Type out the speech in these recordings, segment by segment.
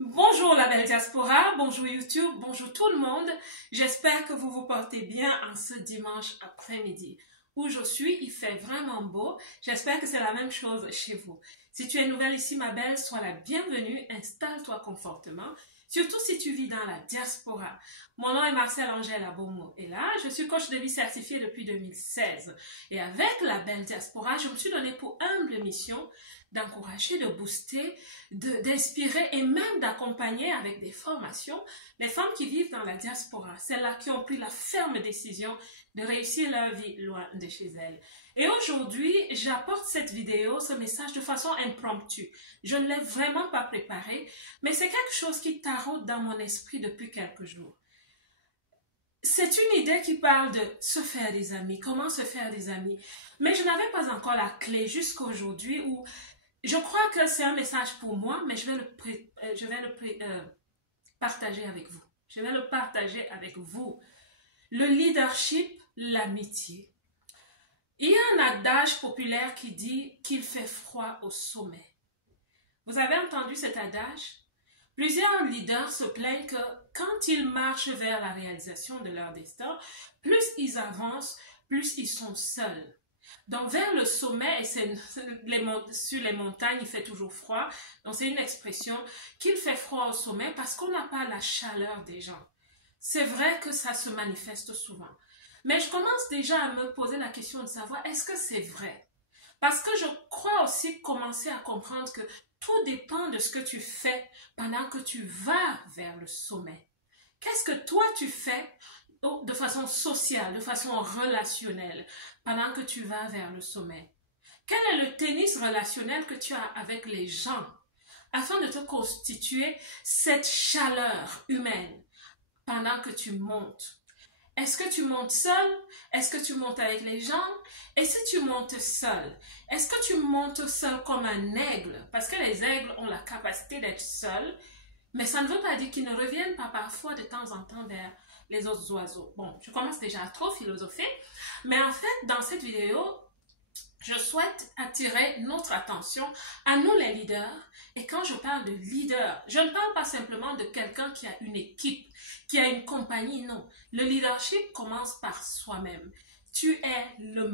Bonjour la belle diaspora, bonjour YouTube, bonjour tout le monde. J'espère que vous vous portez bien en ce dimanche après-midi. Où je suis, il fait vraiment beau. J'espère que c'est la même chose chez vous. Si tu es nouvelle ici, ma belle, sois la bienvenue. Installe-toi confortablement. Surtout si tu vis dans la diaspora. Mon nom est Marcel Angèle Abomo et là, je suis coach de vie certifié depuis 2016. Et avec la belle diaspora, je me suis donné pour humble mission d'encourager, de booster, d'inspirer et même d'accompagner avec des formations les femmes qui vivent dans la diaspora, celles-là qui ont pris la ferme décision de réussir leur vie loin de chez elles. Et aujourd'hui, j'apporte cette vidéo, ce message de façon impromptue. Je ne l'ai vraiment pas préparé, mais c'est quelque chose qui taraude dans mon esprit depuis quelques jours. C'est une idée qui parle de se faire des amis, comment se faire des amis. Mais je n'avais pas encore la clé jusqu'à aujourd'hui où je crois que c'est un message pour moi, mais je vais le partager avec vous. Je vais le partager avec vous. Le leadership, l'amitié. Il y a un adage populaire qui dit qu'il fait froid au sommet. Vous avez entendu cet adage? Plusieurs leaders se plaignent que quand ils marchent vers la réalisation de leur destin, plus ils avancent, plus ils sont seuls. Donc vers le sommet, et sur les montagnes, il fait toujours froid. Donc c'est une expression qu'il fait froid au sommet parce qu'on n'a pas la chaleur des gens. C'est vrai que ça se manifeste souvent. Mais je commence déjà à me poser la question de savoir, est-ce que c'est vrai? Parce que je crois aussi commencer à comprendre que tout dépend de ce que tu fais pendant que tu vas vers le sommet. Qu'est-ce que toi tu fais de façon sociale, de façon relationnelle, pendant que tu vas vers le sommet? Quel est le tennis relationnel que tu as avec les gens afin de te constituer cette chaleur humaine pendant que tu montes? Est-ce que tu montes seul? Est-ce que tu montes avec les gens? Et si tu montes seul, est-ce que tu montes seul comme un aigle? Parce que les aigles ont la capacité d'être seuls, mais ça ne veut pas dire qu'ils ne reviennent pas parfois de temps en temps vers les autres oiseaux. Bon, je commence déjà à trop philosopher, mais en fait, dans cette vidéo, je souhaite attirer notre attention à nous les leaders. Et quand je parle de leader, je ne parle pas simplement de quelqu'un qui a une équipe, qui a une compagnie, non. Le leadership commence par soi-même. Tu es le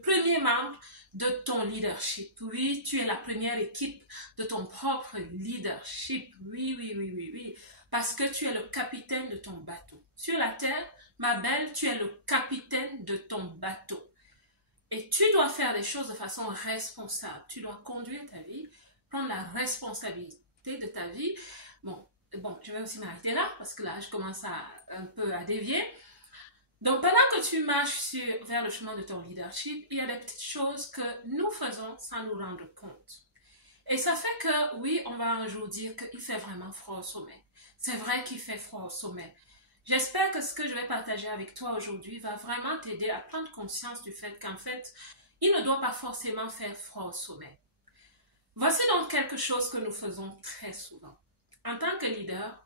premier membre de ton leadership. Oui, tu es la première équipe de ton propre leadership. Oui, oui, oui, oui, oui. Parce que tu es le capitaine de ton bateau. Sur la terre, ma belle, tu es le capitaine de ton bateau. Et tu dois faire les choses de façon responsable. Tu dois conduire ta vie, prendre la responsabilité de ta vie. Bon, je vais aussi m'arrêter là parce que là, je commence un peu à dévier. Donc, pendant que tu marches vers le chemin de ton leadership, il y a des petites choses que nous faisons sans nous rendre compte. Et ça fait que, oui, on va un jour dire qu'il fait vraiment froid au sommet. C'est vrai qu'il fait froid au sommet. J'espère que ce que je vais partager avec toi aujourd'hui va vraiment t'aider à prendre conscience du fait qu'en fait, il ne doit pas forcément faire froid au sommet. Voici donc quelque chose que nous faisons très souvent. En tant que leader,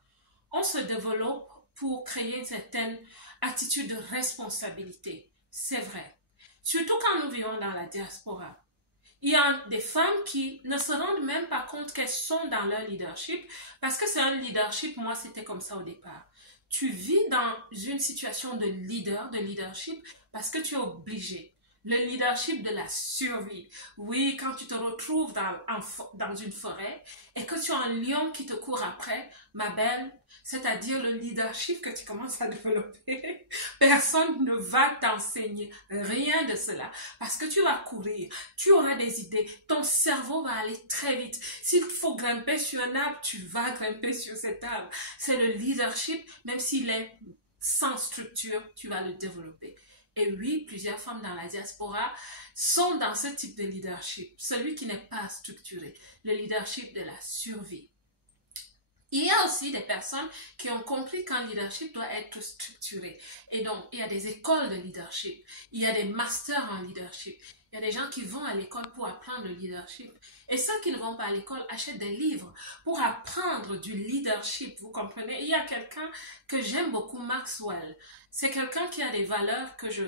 on se développe pour créer une certaine attitude de responsabilité. C'est vrai. Surtout quand nous vivons dans la diaspora. Il y a des femmes qui ne se rendent même pas compte qu'elles sont dans leur leadership parce que c'est un leadership, moi c'était comme ça au départ. Tu vis dans une situation de leadership, parce que tu es obligé. Le leadership de la survie. Oui, quand tu te retrouves dans une forêt et que tu as un lion qui te court après, ma belle, c'est-à-dire le leadership que tu commences à développer, personne ne va t'enseigner rien de cela parce que tu vas courir, tu auras des idées, ton cerveau va aller très vite. S'il faut grimper sur un arbre, tu vas grimper sur cet arbre. C'est le leadership, même s'il est sans structure, tu vas le développer. Et oui, plusieurs femmes dans la diaspora sont dans ce type de leadership, celui qui n'est pas structuré, le leadership de la survie. Il y a aussi des personnes qui ont compris qu'un leadership doit être structuré. Et donc, il y a des écoles de leadership, il y a des masters en leadership, il y a des gens qui vont à l'école pour apprendre le leadership. Et ceux qui ne vont pas à l'école achètent des livres pour apprendre du leadership. Vous comprenez? Il y a quelqu'un que j'aime beaucoup, Maxwell. C'est quelqu'un qui a des valeurs que je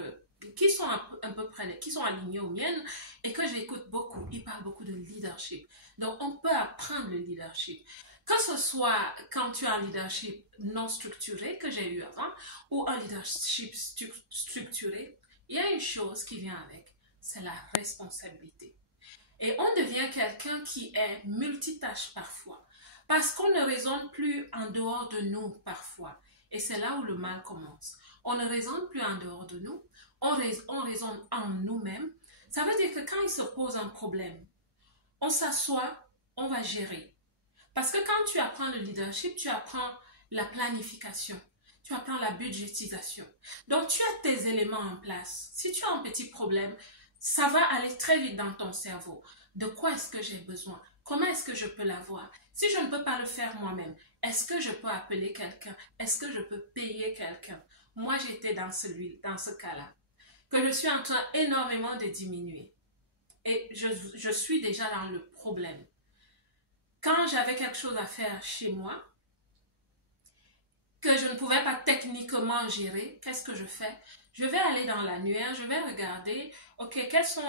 qui sont un peu près, qui sont alignés aux miennes et que j'écoute beaucoup. Ils parlent beaucoup de leadership. Donc, on peut apprendre le leadership. Que ce soit quand tu as un leadership non structuré que j'ai eu avant ou un leadership structuré, il y a une chose qui vient avec, c'est la responsabilité. Et on devient quelqu'un qui est multitâche parfois, parce qu'on ne raisonne plus en dehors de nous parfois. Et c'est là où le mal commence. On ne raisonne plus en dehors de nous, on raisonne en nous-mêmes. Ça veut dire que quand il se pose un problème, on s'assoit, on va gérer. Parce que quand tu apprends le leadership, tu apprends la planification, tu apprends la budgétisation. Donc, tu as tes éléments en place. Si tu as un petit problème, ça va aller très vite dans ton cerveau. De quoi est-ce que j'ai besoin? Comment est-ce que je peux l'avoir? Si je ne peux pas le faire moi-même, est-ce que je peux appeler quelqu'un? Est-ce que je peux payer quelqu'un? Moi, j'étais dans ce cas-là, que je suis en train énormément de diminuer. Et je suis déjà dans le problème. Quand j'avais quelque chose à faire chez moi, que je ne pouvais pas techniquement gérer, qu'est-ce que je fais? Je vais aller dans l'annuaire, je vais regarder, ok, quels sont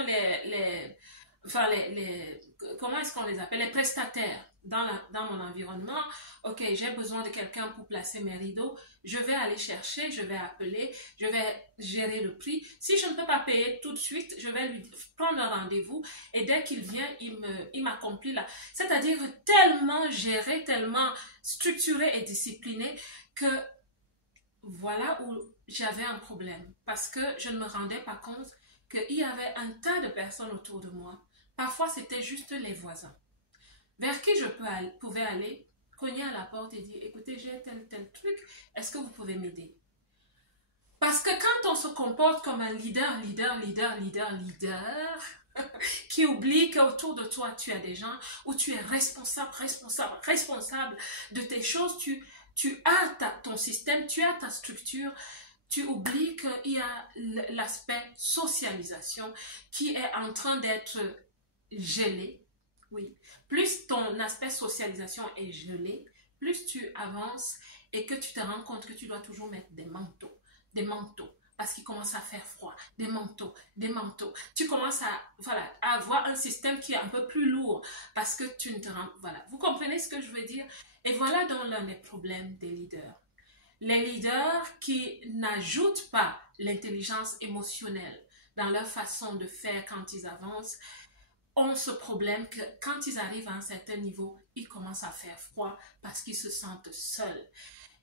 comment est-ce qu'on les appelle? Les prestataires dans mon environnement. Ok, j'ai besoin de quelqu'un pour placer mes rideaux. Je vais aller chercher, je vais appeler, je vais gérer le prix. Si je ne peux pas payer tout de suite, je vais lui prendre un rendez-vous et dès qu'il vient, il m'accomplit là. C'est-à-dire tellement géré, tellement structuré et discipliné que voilà où j'avais un problème parce que je ne me rendais pas compte qu'il y avait un tas de personnes autour de moi. Parfois, c'était juste les voisins. Vers qui je pouvais aller, cogner à la porte et dire, écoutez, j'ai tel truc, est-ce que vous pouvez m'aider? Parce que quand on se comporte comme un leader, qui oublie qu'autour de toi, tu as des gens où tu es responsable de tes choses, tu as ton système, tu as ta structure, tu oublies qu'il y a l'aspect socialisation qui est en train d'être gelé. Oui. Plus ton aspect socialisation est gelé, plus tu avances et que tu te rends compte que tu dois toujours mettre des manteaux, parce qu'il commence à faire froid, des manteaux. Tu commences à avoir un système qui est un peu plus lourd parce que tu ne te rends... Voilà, vous comprenez ce que je veux dire? Et voilà donc l'un des problèmes des leaders. Les leaders qui n'ajoutent pas l'intelligence émotionnelle dans leur façon de faire quand ils avancent ont ce problème que quand ils arrivent à un certain niveau, ils commencent à faire froid parce qu'ils se sentent seuls.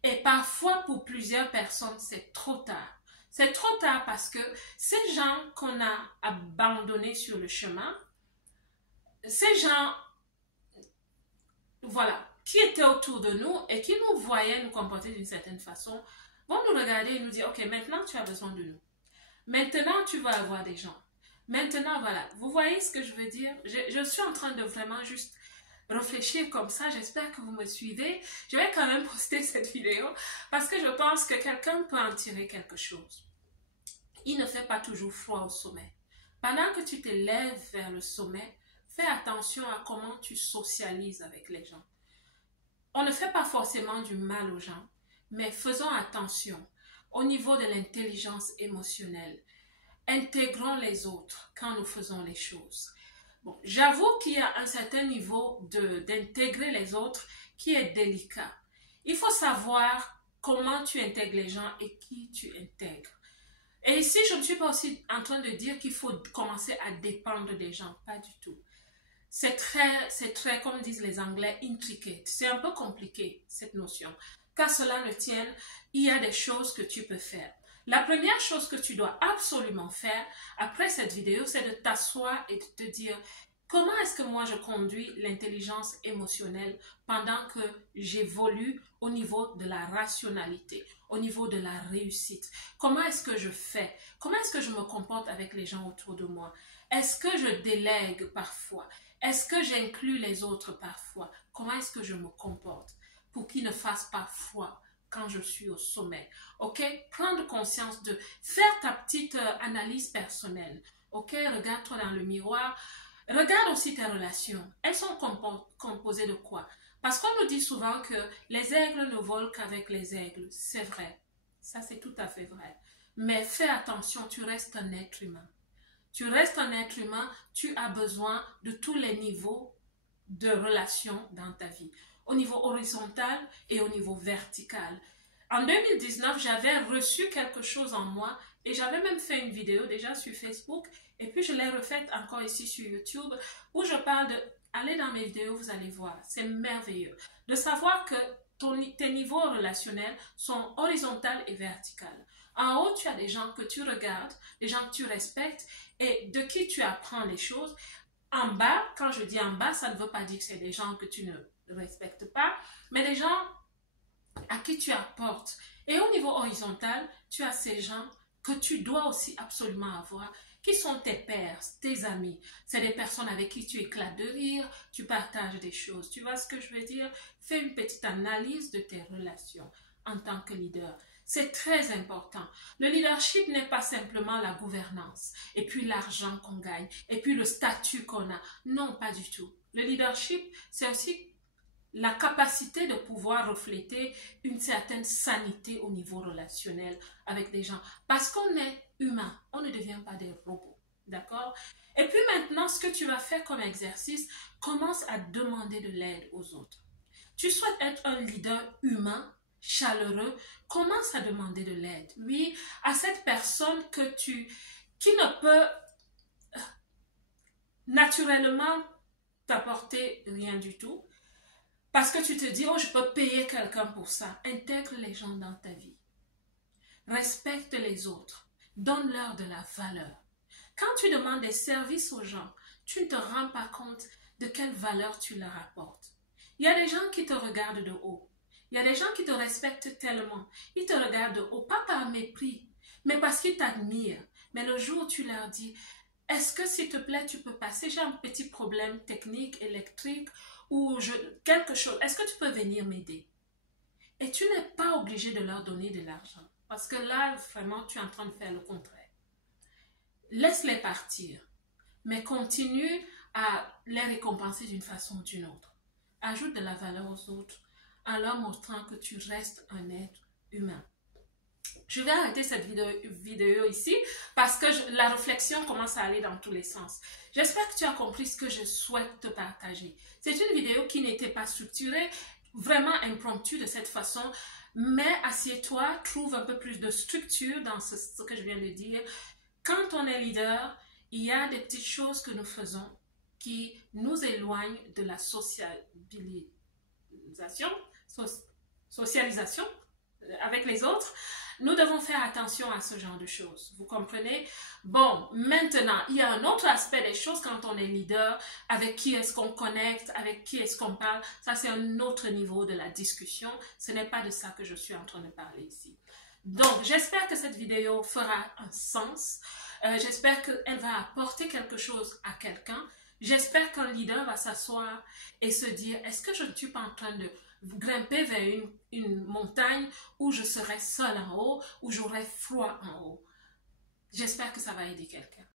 Et parfois, pour plusieurs personnes, c'est trop tard. C'est trop tard parce que ces gens qu'on a abandonnés sur le chemin, ces gens, voilà, qui étaient autour de nous et qui nous voyaient nous comporter d'une certaine façon, vont nous regarder et nous dire, ok, maintenant tu as besoin de nous. Maintenant, tu vas avoir des gens. Maintenant, voilà, vous voyez ce que je veux dire? Je suis en train de vraiment juste réfléchir comme ça. J'espère que vous me suivez. Je vais quand même poster cette vidéo parce que je pense que quelqu'un peut en tirer quelque chose. Il ne fait pas toujours froid au sommet. Pendant que tu te lèves vers le sommet, fais attention à comment tu socialises avec les gens. On ne fait pas forcément du mal aux gens, mais faisons attention au niveau de l'intelligence émotionnelle. Intégrons les autres quand nous faisons les choses. Bon, j'avoue qu'il y a un certain niveau d'intégrer les autres qui est délicat. Il faut savoir comment tu intègres les gens et qui tu intègres. Et ici, je ne suis pas aussi en train de dire qu'il faut commencer à dépendre des gens, pas du tout. C'est très, comme disent les Anglais, intricate. C'est un peu compliqué, cette notion. Qu'à cela ne tienne, il y a des choses que tu peux faire. La première chose que tu dois absolument faire après cette vidéo, c'est de t'asseoir et de te dire comment est-ce que moi je conduis l'intelligence émotionnelle pendant que j'évolue au niveau de la rationalité, au niveau de la réussite. Comment est-ce que je fais? Comment est-ce que je me comporte avec les gens autour de moi? Est-ce que je délègue parfois? Est-ce que j'inclus les autres parfois? Comment est-ce que je me comporte pour qu'ils ne fassent pas foi quand je suis au sommet? Ok? Prendre conscience de faire ta petite analyse personnelle. Ok? Regarde-toi dans le miroir. Regarde aussi tes relations. Elles sont composées de quoi? Parce qu'on nous dit souvent que les aigles ne volent qu'avec les aigles. C'est vrai. Ça, c'est tout à fait vrai. Mais fais attention, tu restes un être humain. Tu restes un être humain, tu as besoin de tous les niveaux de relations dans ta vie. Au niveau horizontal et au niveau vertical. En 2019, j'avais reçu quelque chose en moi et j'avais même fait une vidéo déjà sur Facebook et puis je l'ai refaite encore ici sur YouTube où je parle de... Allez dans mes vidéos, vous allez voir, c'est merveilleux. De savoir que tes niveaux relationnels sont horizontaux et verticaux. En haut, tu as des gens que tu regardes, des gens que tu respectes et de qui tu apprends les choses. En bas, quand je dis en bas, ça ne veut pas dire que c'est des gens que tu ne respectes pas, mais des gens à qui tu apportes. Et au niveau horizontal, tu as ces gens que tu dois aussi absolument avoir, qui sont tes pairs, tes amis. C'est des personnes avec qui tu éclates de rire, tu partages des choses. Tu vois ce que je veux dire? Fais une petite analyse de tes relations en tant que leader. C'est très important. Le leadership n'est pas simplement la gouvernance et puis l'argent qu'on gagne et puis le statut qu'on a. Non, pas du tout. Le leadership, c'est aussi la capacité de pouvoir refléter une certaine sanité au niveau relationnel avec des gens. Parce qu'on est humain, on ne devient pas des robots. D'accord? Et puis maintenant, ce que tu vas faire comme exercice, commence à demander de l'aide aux autres. Tu souhaites être un leader humain, chaleureux, commence à demander de l'aide. Oui, à cette personne qui ne peut naturellement t'apporter rien du tout. Parce que tu te dis, oh, je peux payer quelqu'un pour ça. Intègre les gens dans ta vie. Respecte les autres. Donne-leur de la valeur. Quand tu demandes des services aux gens, tu ne te rends pas compte de quelle valeur tu leur apportes. Il y a des gens qui te regardent de haut. Il y a des gens qui te respectent tellement. Ils te regardent de haut, pas par mépris, mais parce qu'ils t'admirent. Mais le jour où tu leur dis, est-ce que s'il te plaît, tu peux passer, j'ai un petit problème technique, électrique, ou quelque chose, est-ce que tu peux venir m'aider? Et tu n'es pas obligé de leur donner de l'argent. Parce que là, vraiment, tu es en train de faire le contraire. Laisse-les partir. Mais continue à les récompenser d'une façon ou d'une autre. Ajoute de la valeur aux autres en leur montrant que tu restes un être humain. Je vais arrêter cette vidéo ici parce que la réflexion commence à aller dans tous les sens. J'espère que tu as compris ce que je souhaite te partager. C'est une vidéo qui n'était pas structurée, vraiment impromptue de cette façon, mais assieds-toi, trouve un peu plus de structure dans ce que je viens de dire. Quand on est leader, il y a des petites choses que nous faisons qui nous éloignent de la socialisation avec les autres. Nous devons faire attention à ce genre de choses. Vous comprenez? Bon, maintenant, il y a un autre aspect des choses quand on est leader. Avec qui est-ce qu'on connecte? Avec qui est-ce qu'on parle? Ça, c'est un autre niveau de la discussion. Ce n'est pas de ça que je suis en train de parler ici. Donc, j'espère que cette vidéo fera un sens. J'espère qu'elle va apporter quelque chose à quelqu'un. J'espère qu'un leader va s'asseoir et se dire, est-ce que je ne suis pas en train de grimper vers une montagne où je serai seul en haut, où j'aurai froid en haut. J'espère que ça va aider quelqu'un.